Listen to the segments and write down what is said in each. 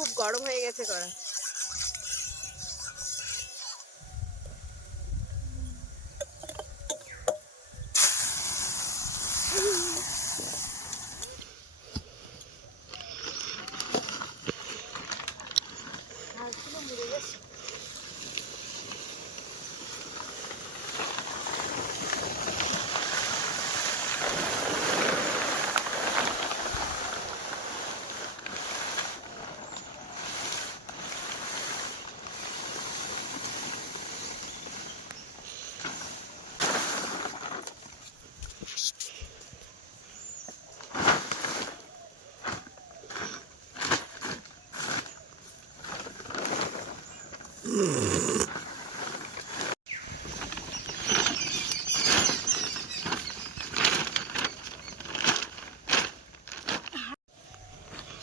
খুব গরম হয়ে গেছে কড়া।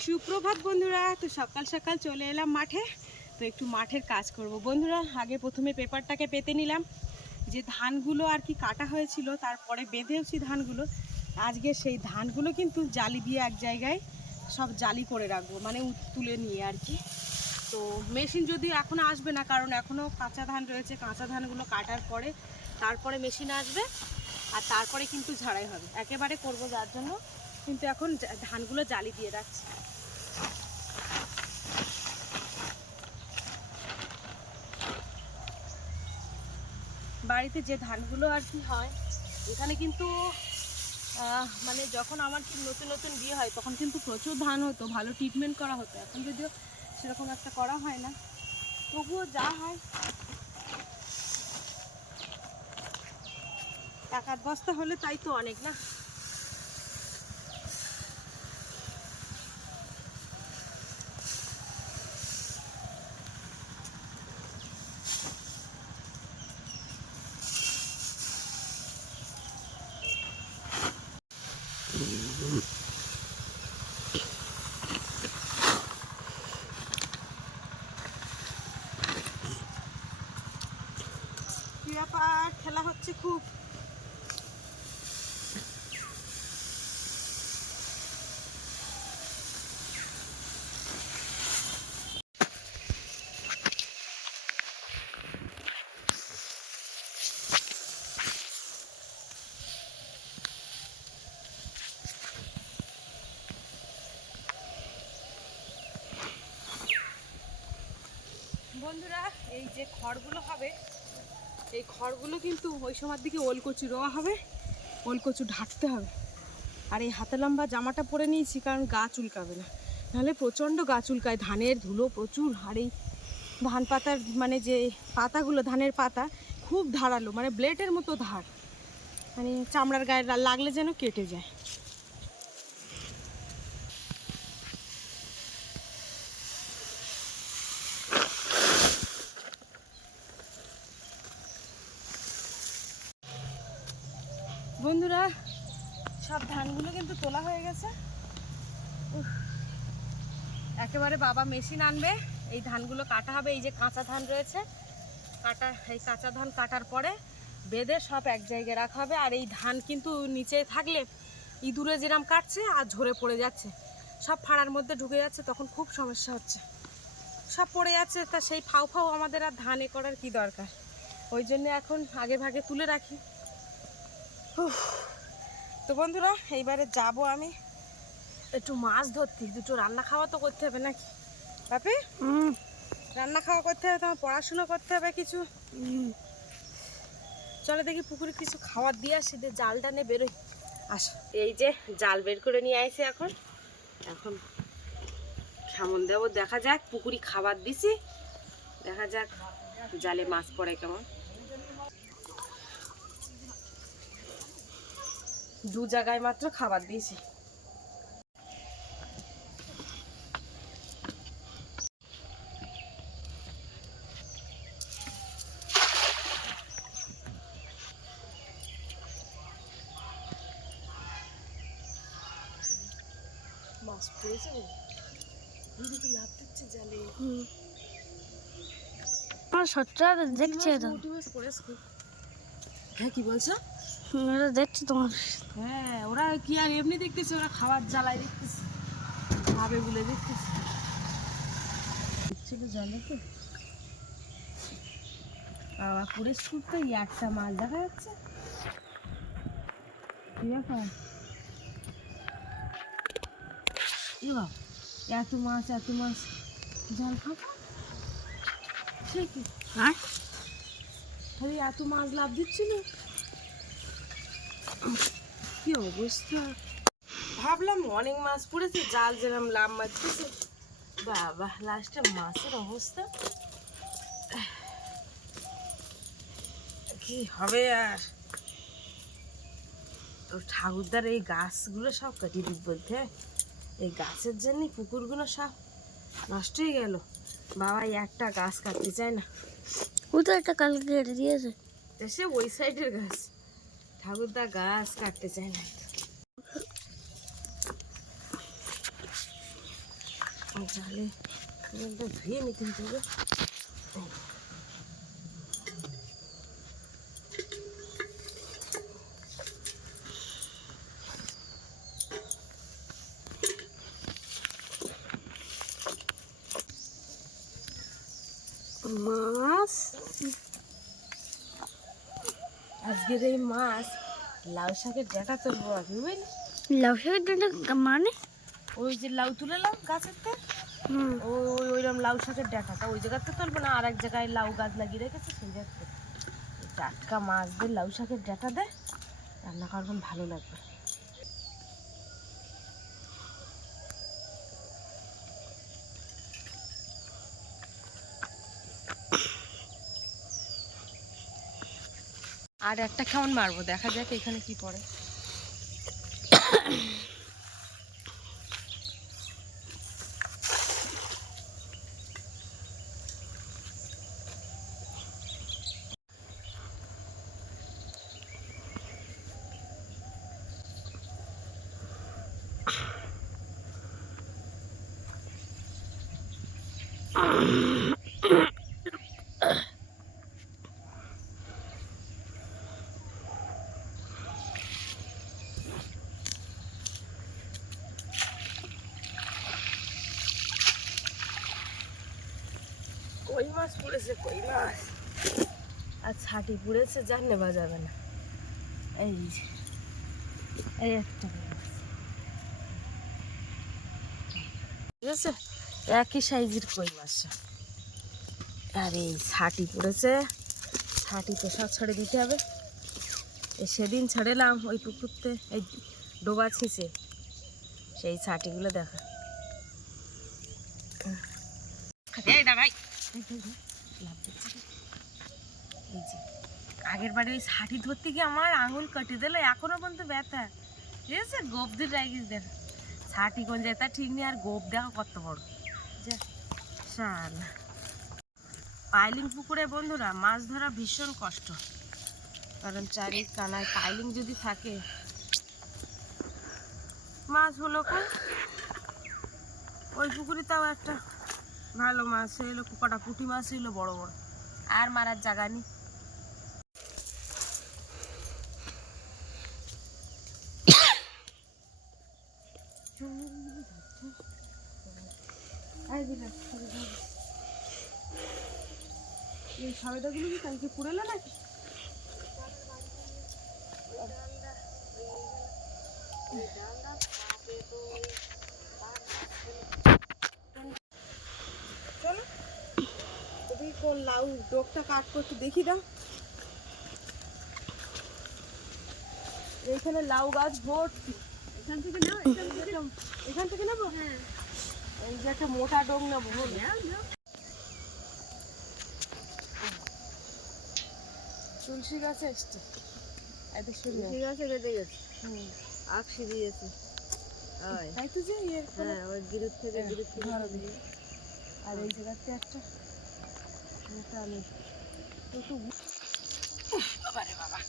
সুপ্রভাত বন্ধুরা, তো সকাল সকাল চলে এলাম মাঠে। তো একটু মাঠের কাজ করব বন্ধুরা। আগে প্রথমে পেপারটাকে পেতে নিলাম, যে ধানগুলো আর কি কাটা হয়েছিল, তারপরে বেঁধেওছি ধানগুলো। আজকে সেই ধানগুলো কিন্তু জালি দিয়ে এক জায়গায় সব জালি করে রাখবো, মানে তুলে নিয়ে আর কি। তো মেশিন যদিও এখনও আসবে না, কারণ এখনও কাঁচা ধান রয়েছে। কাঁচা ধানগুলো কাটার পরে তারপরে মেশিন আসবে, আর তারপরে কিন্তু ঝাড়াই হবে। একেবারে করব, যার জন্য কিন্তু এখন ধানগুলো জালি দিয়ে রাখছি। বাড়িতে যে ধানগুলো আর কি হয়, এখানে কিন্তু মানে যখন আমার কি নতুন নতুন বিয়ে হয়, তখন কিন্তু প্রচুর ধান হতো, ভালো ট্রিটমেন্ট করা হতো। এখন যদিও সেরকম একটা করা হয় না, তবুও যা হয়। এক আধ বস্তা হলে তাই তো অনেক না। ব্যাপার, খেলা হচ্ছে খুব। বন্ধুরা, এই যে খড়গুলো হবে, এই খড়গুলো কিন্তু ওই সময়ের দিকে ওলকচু রোয়া হবে, ওলকচু ঢাকতে হবে। আর এই হাতে লম্বা জামাটা পরে নিয়েছি, কারণ গা চুলকাবে না, নাহলে প্রচণ্ড গা চুলকায়। ধানের ধুলো প্রচুর। আর এই ধান পাতার মানে যে পাতাগুলো, ধানের পাতা খুব ধারালো, মানে ব্লেডের মতো ধার, মানে চামড়ার গায়ে লাগলে যেন কেটে যায়। বন্ধুরা, সব ধানগুলো কিন্তু তোলা হয়ে গেছে। একেবারে বাবা মেশিন আনবে, এই ধানগুলো কাটা হবে। এই যে কাঁচা ধান রয়েছে, এই কাঁচা ধান কাটার পরে বেঁধে সব এক জায়গায় রাখা হবে। আর এই ধান কিন্তু নিচে থাকলে ইঁদুরে যেরকম কাটছে আর ঝরে পড়ে যাচ্ছে, সব ফাড়ার মধ্যে ঢুকে যাচ্ছে, তখন খুব সমস্যা হচ্ছে, সব পড়ে যাচ্ছে। তা সেই ফাউ আমাদের আর ধান করার কি দরকার, ওই জন্য এখন আগে ভাগে তুলে রাখি। তো বন্ধুরা, এইবারে যাব আমি একটু মাছ ধরতে। দুটো রান্না খাওয়া তো করতে হবে নাকি বাপি? রান্না খাওয়া করতে হবে, তোমার পড়াশুনো করতে হবে কিছু। চলে দেখি পুকুরে কিছু খাবার দিয়ে আসি, জালটা নিয়ে বেরোই। আসো, এই যে জাল বের করে নিয়ে আসি। এখন এখন কেমন দেবো দেখা যাক। পুকুরি খাবার দিছি, দেখা যাক জালে মাছ পড়ে কেমন। দু জায়গায় মাত্র খাবার দিয়েছি। মাছ পড়েছে, লাভ দিচ্ছে জালে। দেখছে হ্যাঁ, কি বলছো? দেখছি তোমার। হ্যাঁ, ওরা কি আর এমনি দেখতেছে, ওরা খাবার জ্বালায় দেখতেছে, ভাবে বলে দেখতেছে। ছিল জলেতে। বাবা পুরে স্কুপ তো একটা মাছ দেখা যাচ্ছে। কি ব্যাপার? এ বাবা, এত মাছ জল খাবো সে কি? হ্যাঁ খালি এত মাছ লাভ দিচ্ছিল, কি অবস্থা! ভাবলাম অনেক মাছ পড়েছে, জাল যেরকম লাভ মারতেছে, বাবা লাস্টে মাছের অবস্থা কি হবে আর। তো ঠাকুরদার এই গাছগুলো সব কাটিয়ে দিক বলতে, এই গাছের জন্যই পুকুরগুলো সব নষ্ট হয়ে গেল। বাবা একটা গাছ কাটতে চায় না, ও তো একটা কালকে কেটে দিয়েছে। সে ওই সাইডের গাছ, ঠাকুরদা গাছ কাটতে চায় না। জালে জলটা ধুয়ে নিতে হবে। মাছ, আজকের এই মাছ লাউ শাকের ডাঁটা তুলবো আমি, বুঝলি? লাউ শাকের ডাঁটা মানে? ওই যে লাউ তুলেলাম গাছের থেকে, হুম। ওইরকম লাউ শাকের ডাঁটাটা ওই জায়গাতে তুলবো না, আর এক জায়গায় লাউ গাছ লাগিয়ে রেখেছে সেই জায়গাতে টাটকা মাছ দিয়ে লাউ শাকের ডাঁটা দেয়, রান্না করবেন ভালো লাগবে। আর একটা কেমন মারবো, দেখা যাক এখানে কি পড়ে। কই মাছ পড়েছে, কই মাছ আর ছাটি পড়েছে, যার নেওয়া যাবে না। এই যে, এই একটা মাছ, ঠিক আছে, একই সাইজের কই মাছ। আর এই ছাটি পড়েছে, ছাটি তো সব ছেড়ে দিতে হবে। এই সেদিন ছেড়েলাম ওই পুকুরতে, এই ডোবা ছিঁচে, সেই ছাটিগুলো দেখা। এই দা ভাই, এই যে আগের বারে ওই ছাটি ধরতে গিয়ে আমার আঙুল কেটে দিল, এখনো পর্যন্ত ব্যথা, ঠিক আছে। গোপ দিয়ে রাখিস দেখ, ছাটি কোন যায় তা ঠিক নেই, আর গোপ দেখো কত বড়। পাইলিং পুকুরে বন্ধুরা মাছ ধরা ভীষণ কষ্ট, কারণ চারি কানায় পাইলিং যদি থাকে মাছ হলো কই। ওই পুকুরে তাও একটা ভালো মাছ এলো, কটা পুঁটি মাছ এলো বড় বড়, আর মারার জায়গা নেই। এই সবেদাগুলো কি কালকে পুড়েলো নাকি? চলো ওদিকে কোন লাউ ডোকটা কাট করতে দেখি দাও। এইখানে লাউ গাছ ভর্তি, এখান থেকে নাও, এখান থেকে নেবো। হ্যাঁ, এই যে একটা মোটা ডোক নেবো। তুলসী গাছে এসছে, এত তুলসী গাছে বেঁধে গেছে, আকশি দিয়েছে, তাই তো যে হ্যাঁ ওই গিরিত থেকে ধরো দিয়ে। আর এই জায়গাতে একটা মোটা নেই একটু, বাবারে বাবা,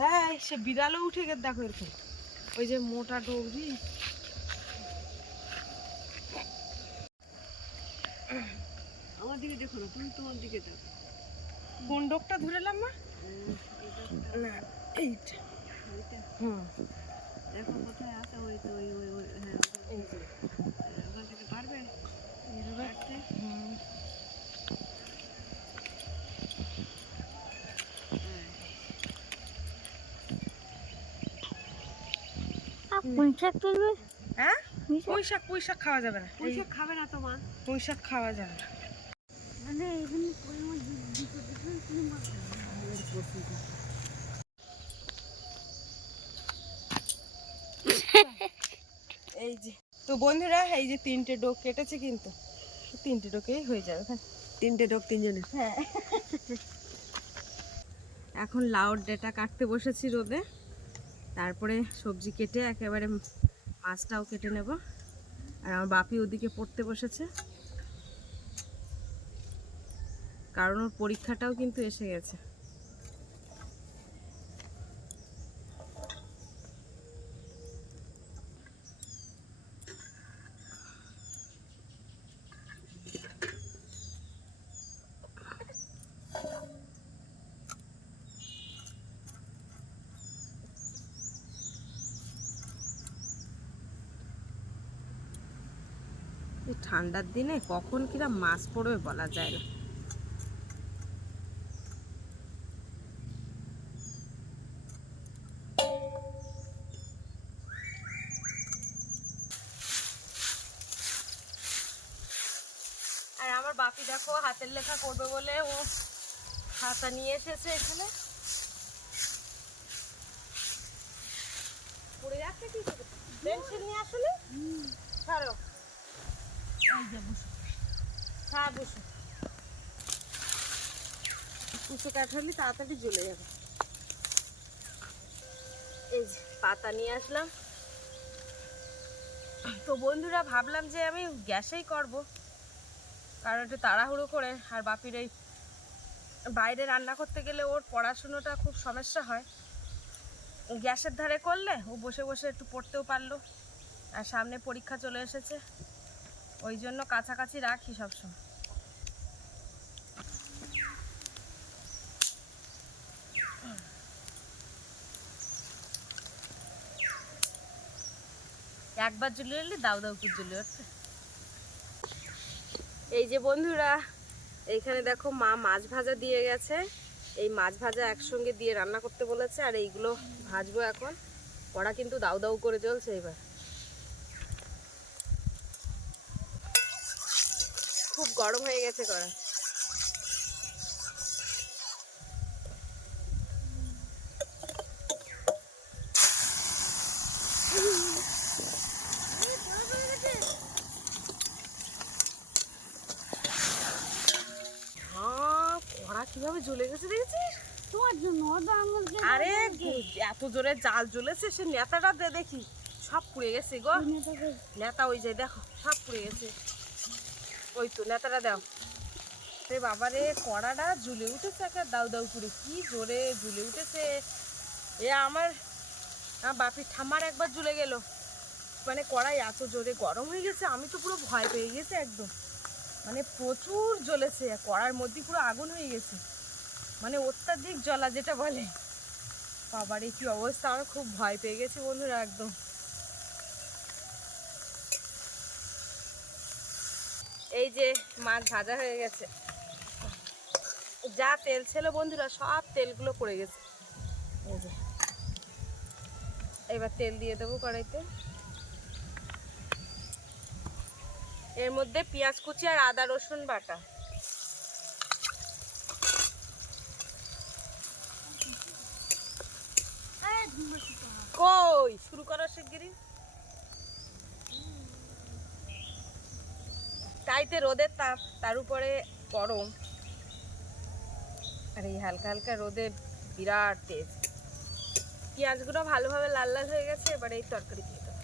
হ্যাঁ সে বিড়ালও উঠে গেছে দেখো এরকম, ওই যে মোটা ডোগরি। আমার দিকে দেখো না, তুমি তোমার দিকে দেখো। কোন ডোগটা ধরেলাম মা? না এইটা, হুম দেখো কোথায় আছে, ওই তো ওই ওই হ্যাঁ, এই যে ওখান থেকে পারবে শাক তুলবে? হ্যাঁ, পুঁই শাক খাওয়া যাবে না। পুঁই শাক খাবে না তো মা? পুঁই শাক খাওয়া যাবে না। মানে এখানে কই মাছ দুটো দুটো মাছ। এই যে তো বন্ধুরা, এই যে 3টে ডোক কেটেছে, কিন্তু 3টে ডোকেই হয়ে যাবে। 3টে ডোক 3 জনের। হ্যাঁ। এখন লাউর ডেটা কাটতে বসেছি রোদে, তারপরে সবজি কেটে একেবারে মাছটাও কেটে নেব। আর আমার বাপি ওদিকে পড়তে বসেছে, কারণ ওর পরীক্ষাটাও কিন্তু এসে গেছে। এই ঠান্ডার দিনে কখন কিরা মাছ পড়বে বলা যায় না। আর আমার বাপি দেখো হাতের লেখা করবে বলে ও খাতা নিয়ে এসেছে এখানে। পড়ে যাচ্ছে কি করে? পেন্সিল নিয়ে আসলে ছাড়ো, এই যে বসো, হ্যাঁ বসো। কুচো কাঠালি তাড়াতাড়ি জ্বলে যাবে। এই যে পাতা নিয়ে আসলাম। তো বন্ধুরা, ভাবলাম যে আমি গ্যাসেই করব, কারণ একটু তাড়াহুড়ো করে। আর বাপির এই বাইরে রান্না করতে গেলে ওর পড়াশুনোটা খুব সমস্যা হয়। গ্যাসের ধারে করলে ও বসে বসে একটু পড়তেও পারলো। আর সামনে পরীক্ষা চলে এসেছে, ওই জন্য কাছাকাছি রাখি সবসময়। একবার জ্বলিয়ে এলে দাউ দাউ করে জ্বলিয়ে উঠছে। এই যে বন্ধুরা, এইখানে দেখো মা মাছ ভাজা দিয়ে গেছে। এই মাছ ভাজা একসঙ্গে দিয়ে রান্না করতে বলেছে, আর এইগুলো ভাজবো এখন। কড়া কিন্তু দাউ দাউ করে জ্বলছে এবার, খুব গরম হয়ে গেছে কড়া। কড়া কিভাবে জ্বলে গেছে দেখেছিস? তোমার জন্য আরে এত জোরে জাল জ্বলেছে, সে নেতাটা দেখি সব পুড়ে গেছে গো। নেতা ওই যে দেখো সব পুড়ে গেছে। ওই তো নেতাটা দাও। রে বাবারে, কড়াটা জ্বলে উঠেছে একটা দাউ দাউ করে, কি জোরে জ্বলে উঠেছে। এ আমার বাপির ঠাম্মার একবার জ্বলে গেল, মানে কড়াই এত জোরে গরম হয়ে গেছে, আমি তো পুরো ভয় পেয়ে গেছি একদম। মানে প্রচুর জ্বলেছে, কড়ার মধ্যে পুরো আগুন হয়ে গেছে, মানে অত্যাধিক জ্বলা যেটা বলে। বাবারে কি অবস্থা, আমার খুব ভয় পেয়ে গেছি বন্ধুরা একদম। এই যে মাছ ভাজা হয়ে গেছে, যা তেল ছিল বন্ধুরা সব তেলগুলো পড়ে গেছে। এই যে এবার তেল দিয়ে দেবো কড়াইতে। এর মধ্যে পেঁয়াজ কুচি আর আদা রসুন বাটা। কই শুরু করা শিগগিরই, তাইতে রোদের তাপ, তার উপরে গরম, আর এই হালকা হালকা রোদে বিরাট তেজ। পেঁয়াজগুলো ভালোভাবে লাল লাল হয়ে গেছে, এবারে এই তরকারি দিয়ে দেবো।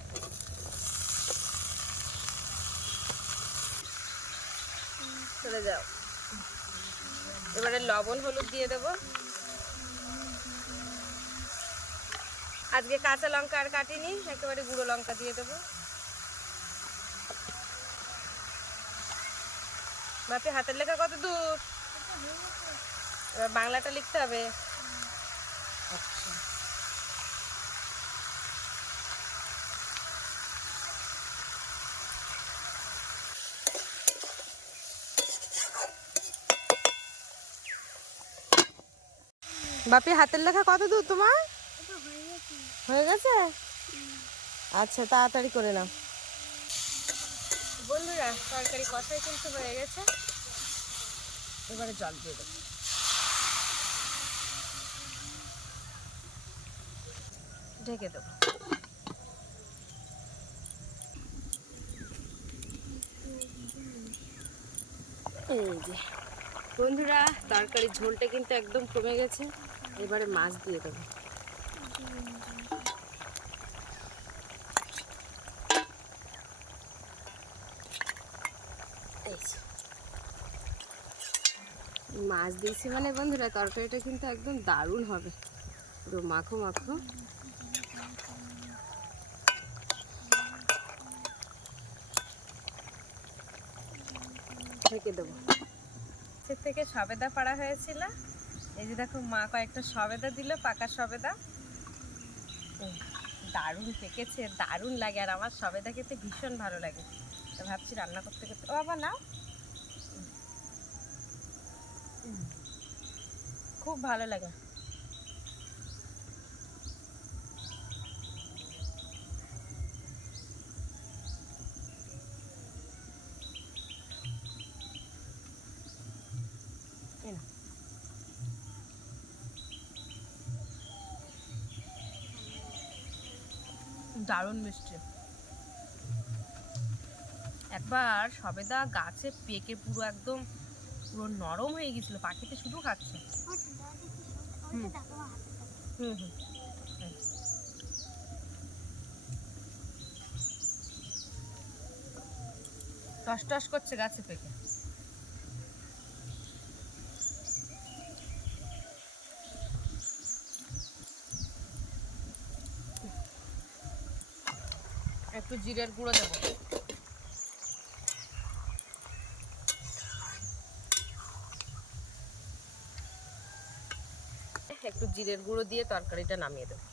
চলে যাও। এবারে লবণ হলুদ দিয়ে দেবো। আজকে কাঁচা লঙ্কা আর কাটিনি, একেবারে গুঁড়ো লঙ্কা দিয়ে দেবো। বাপি হাতের লেখা কত দূর? এবার বাংলাটা লিখতে হবে। আচ্ছা, বাপি হাতের লেখা কত দূর তোমার? হয়ে গেছে। আচ্ছা তাড়াতাড়ি করে নাও। বন্ধুরা তরকারি কষাই কিন্তু হয়ে গেছে, এবারে জল দিয়ে দেবো। ঢেকে দেবো। এই যে বন্ধুরা তরকারির ঝোলটা কিন্তু একদম কমে গেছে, এবারে মাছ দিয়ে দেবো। এই যে। মাছ দিয়েছি মানে বন্ধুরা তরকারিটা কিন্তু একদম দারুণ হবে, পুরো মাখো মাখো। ঢেকে দেবো। সে থেকে সবেদা পাড়া হয়েছিল, এই যে দেখো মা কয়েকটা সবেদা দিল, পাকা সবেদা। দারুণ পেকেছে, দারুণ লাগে, আর আমার সবেদা খেতে ভীষণ ভালো লাগে। তো ভাবছি রান্না করতে করতে, ও বাবা নাও, খুব ভালো লাগে। দারুণ মিষ্টি। একবার সবেদা গাছে পেকে পুরো একদম পুরো নরম হয়ে গেছিল, পাখিতে শুধু খাচ্ছে। হুম হুম হুম। টস টস করছে গাছে পেকে। একটু জিরের গুঁড়ো দেবো। একটু জিরের গুঁড়ো দিয়ে তরকারিটা নামিয়ে দেবো।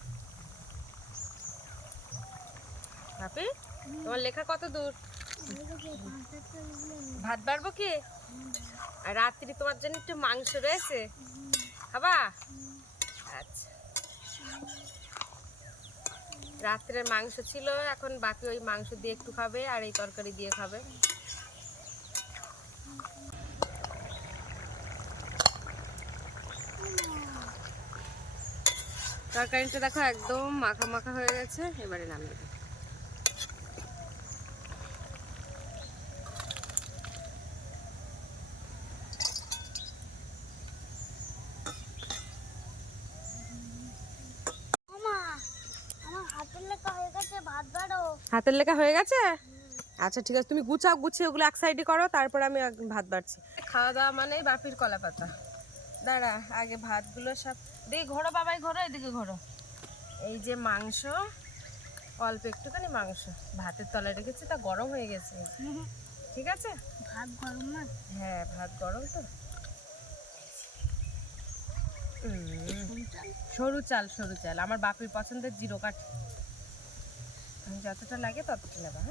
ভাবি তোমার লেখা কত দূর? ভাত বাড়বো কি? আর রাত্রি তোমার জন্য একটু মাংস রয়েছে, খাবা? আচ্ছা, রাত্রের মাংস ছিল, এখন বাকি ওই মাংস দিয়ে একটু খাবে আর এই তরকারি দিয়ে খাবে। তরকারিটা দেখো একদম মাখা মাখা হয়ে গেছে, এবারে নামিয়ে দেবো। আমার হাতের লেখা হয়ে গেছে, ভাত বাড়ো। হাতের লেখা হয়ে গেছে? আচ্ছা ঠিক আছে, তুমি গুছাও, গুছিয়ে ওগুলো এক সাইডে করো, তারপর আমি ভাত বাড়ছি। খাওয়া দাওয়া মানে বাপির কলা পাতা। দাঁড়া আগে ভাতগুলো সব দিকে ঘোরো, বাবাই ঘোরো, এদিকে ঘোরো। এই যে মাংস, অল্প একটুখানি মাংস ভাতের তলায় রেখেছি, তা গরম হয়ে গেছে। ঠিক আছে, ভাত গরম না? হ্যাঁ ভাত গরম তো। সরু চাল, সরু চাল আমার বাপির পছন্দের, জিরো কাঠ। যতটা লাগে ততটা নেবা।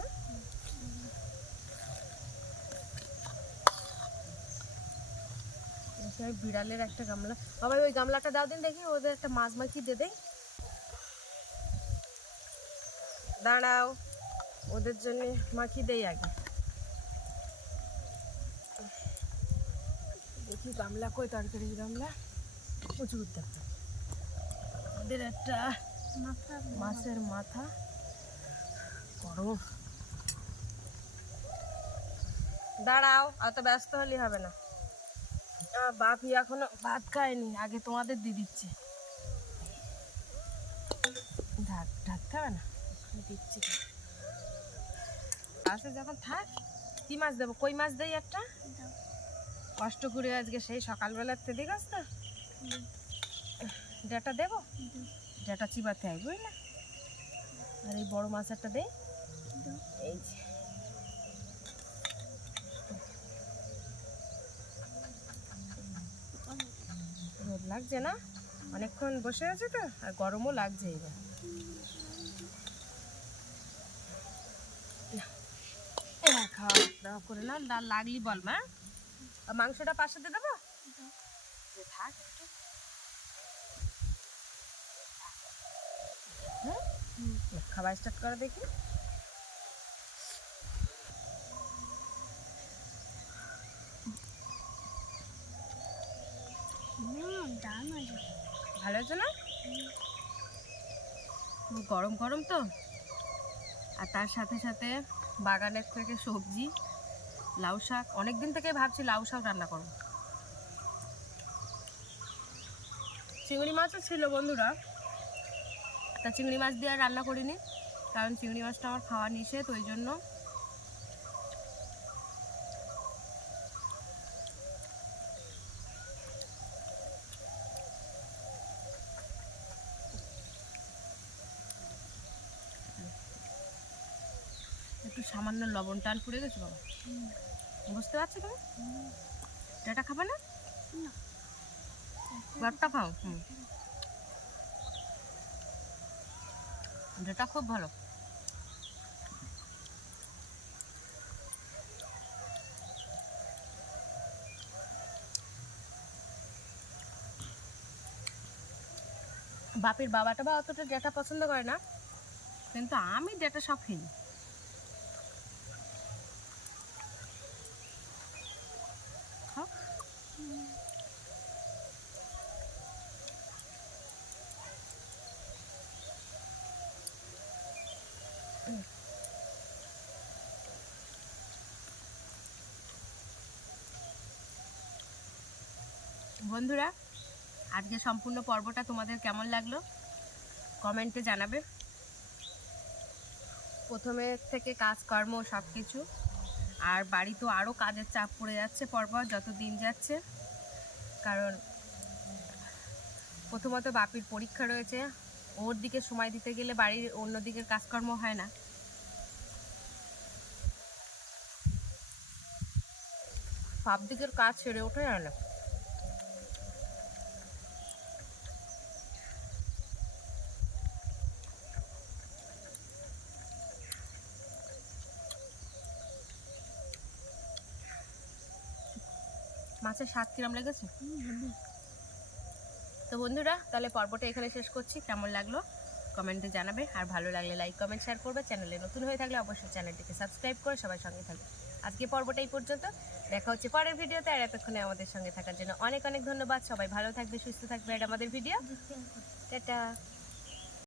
হ্যাঁ বিড়ালের একটা গামলা, বাবা ওই গামলাটা দাও দিন দেখি, ওদের একটা মাছ মাখি দিয়ে দেয়। দাঁড়াও, ওদের জন্য মাখি দেই আগে। দেখি গামলা কই, তরকারির গামলা প্রচুর দেখতে। ওদের একটা মাছের মাথা গরম। দাঁড়াও, অত ব্যস্ত হলে হবে না। বাপি এখনো ভাত খায়নি, আগে তোমাদের দিয়ে দিচ্ছে। ঢাকতে হবে না, দিচ্ছি। আসে যখন থাক। কি মাছ দেবো? কই মাছ দেই একটা, কষ্ট করে আজকে সেই সকালবেলার থেকে গাছ তো ডেটা দেবো, ডেটা চিবাতে হয় বুঝলে। আর এই বড় মাছ একটা দেই, এই যে রোদ লাগছে না, অনেকক্ষণ বসে আছে তো, আর গরমও লাগছে। এবার খাওয়া দাওয়া করে না, ডাল লাগলি বল মা। মাংসটা পাশে দিয়ে দেবো, থাক একটু। খাবার স্টার্ট করা দেখি। দারুণ হয়েছে। ভালো হয়েছে না? গরম গরম তো, আর তার সাথে সাথে বাগানের থেকে সবজি, লাউ শাক। অনেক দিন থেকে ভাবছি লাউ শাক রান্না করব। চিংড়ি মাছও ছিল বন্ধুরা, তা চিংড়ি মাছ দিয়ে আর রান্না করিনি, কারণ চিংড়ি মাছটা আমার খাওয়া নিষেধ, ওই জন্য। একটু সামান্য লবণ টান পড়ে গেছে বাবা, বুঝতে পারছো তুমি? এটা খাবে না? ভাতটা খাও। যেটা খুব ভালো। বাপির বাবাটা বা অতটা যেটা পছন্দ করে না, কিন্তু আমি যেটা সব খাই। খাও। বন্ধুরা, আজকে সম্পূর্ণ পর্বটা তোমাদের কেমন লাগলো কমেন্টে জানাবে। প্রথমে থেকে কাজকর্ম সব কিছু, আর বাড়ি তো আরও কাজের চাপ পড়ে যাচ্ছে পরপর যত দিন যাচ্ছে, কারণ প্রথমত বাপির পরীক্ষা রয়েছে, ওর দিকে সময় দিতে গেলে বাড়ির অন্য দিকের কাজকর্ম হয় না। সব দিকের কাজ সেরে ওঠে না। মাছের স্বাদ কিরম লেগেছে? তো বন্ধুরা, তাহলে পর্বটা এখানে শেষ করছি। কেমন লাগলো কমেন্টে জানাবে, আর ভালো লাগলে লাইক কমেন্ট শেয়ার করবে। চ্যানেলে নতুন হয়ে থাকলে অবশ্যই চ্যানেলটিকে সাবস্ক্রাইব করে সবাই সঙ্গে থাকবে। আজকে পর্বটা এই পর্যন্ত, দেখা হচ্ছে পরের ভিডিওতে। আর এতক্ষণে আমাদের সঙ্গে থাকার জন্য অনেক অনেক ধন্যবাদ। সবাই ভালো থাকবে, সুস্থ থাকবে। আর আমাদের ভিডিও টাটা।